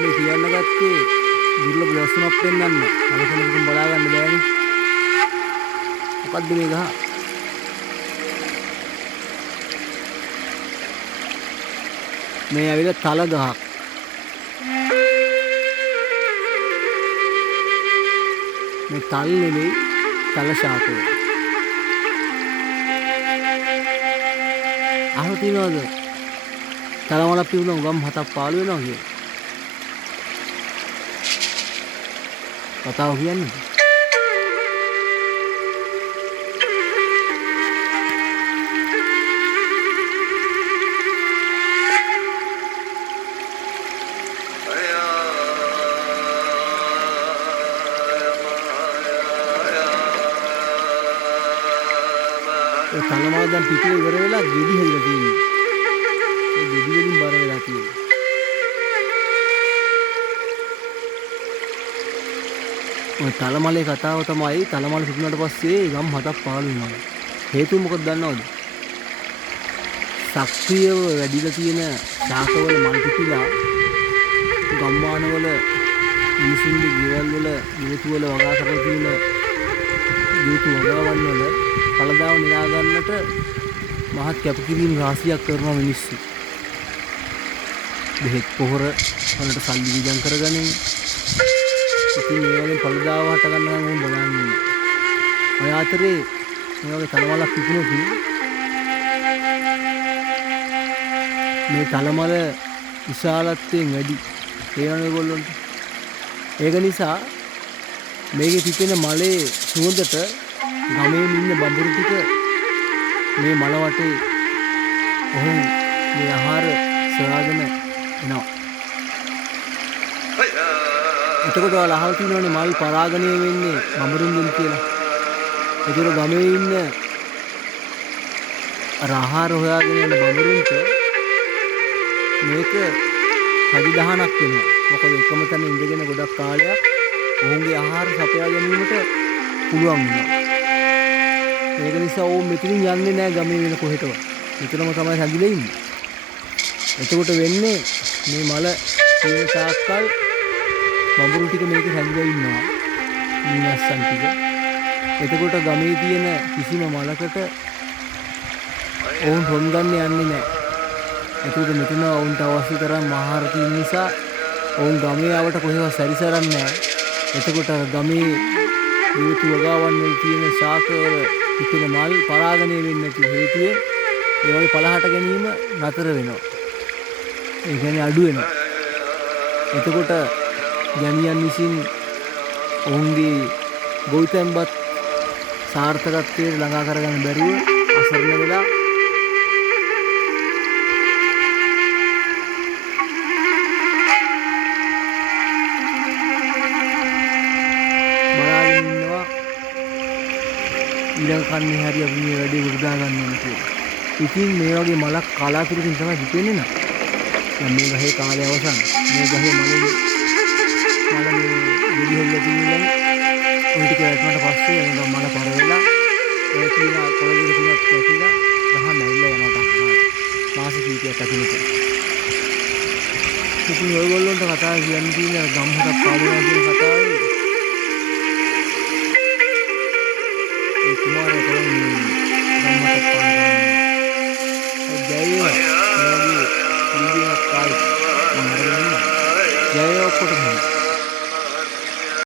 මේ කියන්න ගත්තේ දුර්ලභ ලස්සනක් පෙන්වන්න. අර කෙනෙකුට බලා ගන්න බෑනේ. මොකද්ද මේ ගහ? මේ ඇවිල්ලා තල ගහක්. මේ තල් නෙමෙයි තල ශාකය. අහලා තියනවද? තලමලක් පිරුණා ගම් 7ක් පාළු වෙනවා කියලා. කතාව කියන්නේ. ඒ තලමල දැන් පිටේ ඉවර වෙලා ගෙඩි හැදිලා තියෙනවා. ඒ ගෙඩි වලින් බර වෙලා තියෙනවා. ඔය තලමලේ කතාව තමයි තලමල පිටුනට පස්සේ ගම් 7ක් පාළු වෙනවා. හේතුව මොකක්ද දන්නවද? ශක්තියව වැඩිලා තියෙන ශාකවල මල් පිපිලා ගම්මානවල මිනිසුන්ගේ ගෙවල් වල ගියතු වල වගා කරලා තියෙන ගියතු වගාවන් වල පළදාව නිරා ගන්නට මහත් කැපකිරීම රාශියක් කරන මිනිස්සු. බෙහෙත් පොහොර වලට සල්ලි වියදම් කරගන්නේ. ඉතින් මේ වගේ පළදාව හට ගන්න නම් බලන්න. ඔය අතරේ මේ වගේ තලමලක් පිපුණොත් මේ තලමල විශාලත්වයෙන් වැඩි තේරෙනවද ඔයගොල්ලන්ට? ඒක නිසා මේකේ පිපෙන මලේ සුවඳට ගමේ ඉන්න බඹරු ටික මේ මල වටේ ඔහුන් මේ ආහාර සොයාගෙන එනවා. එතකොට ඔයාලා අහලා තියෙනවනේ මල් පරාගණය වෙන්නේ බඹරුන්ගෙන් කියලා. ඒතර ගමේ ඉන්න අර ආහාර හොයාගෙන යන බඹරුන්ට මේක පරිදහනක් වෙනවා. මොකද එකම තැන ඉඳගෙන ගොඩක් කාලයක් ඔවුන්ගේ ආහාර සපයා ගැනීමට පුළුවන් වෙනවා. ඒක නිසා ඕම් මෙතනින් යන්නේ නැහැ ගමේ වෙන කොහෙටවත්. මෙතනම තමයි හැදිලා ඉන්නේ. එතකොට වෙන්නේ මේ මල තියෙන තාක්කල් බඹරු ටික මේක හැදිලා ඉන්නවා. මිනිස්සන් ටික. එතකොට ගමේ තියෙන කිසිම මලකට ඔවුන් රොන් ගන්න යන්නේ නැහැ. එතකොට මෙතන ඔවුන්ට අවශ්‍ය තරම් ආහාර තියෙන නිසා ඔවුන් ගමේ ආවට කොහෙවත් සැරිසරන්නේ නැහැ. එතකොට ගමේ ජීවිත වගාවන් වල තියෙන ශාකවල පිටින මල් පරාගණය වෙන්නේ නැති හේතුවෙන් ඒ වගේ පළහට ගැනීම නතර වෙනවා. ඒ කියන්නේ අඩු වෙනවා. එතකොට ගැමියන් විසින් ඔවුන්ගේ ගොවිතැන්පත් සාර්ථකත්වයට ළඟා කරගන්න බැරුව අසරණ වෙලා ඊළඟ කන්නේ හරි අපි මේ වැඩේ වෘදා ගන්න ඕන කියලා. ඉතින් මේ වගේ මලක් කලාතුරකින් තමයි හිතෙන්නේ නා. දැන් මේ ගහේ කාලය අවසන්. මේ ගහේ මල ගෙඩි හෙල්ල තියෙනවා. ඔය ටික වැටුණාට පස්සේ එන මල පර වෙලා ඒ කියන කොළගෙන තුනක් ඇතිලා ගහ නැරිලා යනවා තමයි. මාස කීපයක් ඇතුළත. ඉතින් ඔයගොල්ලන්ට කතා කියන්න තියෙන ගම් හතක් පාඩුවා කියන කතාවේ कुमार जय जय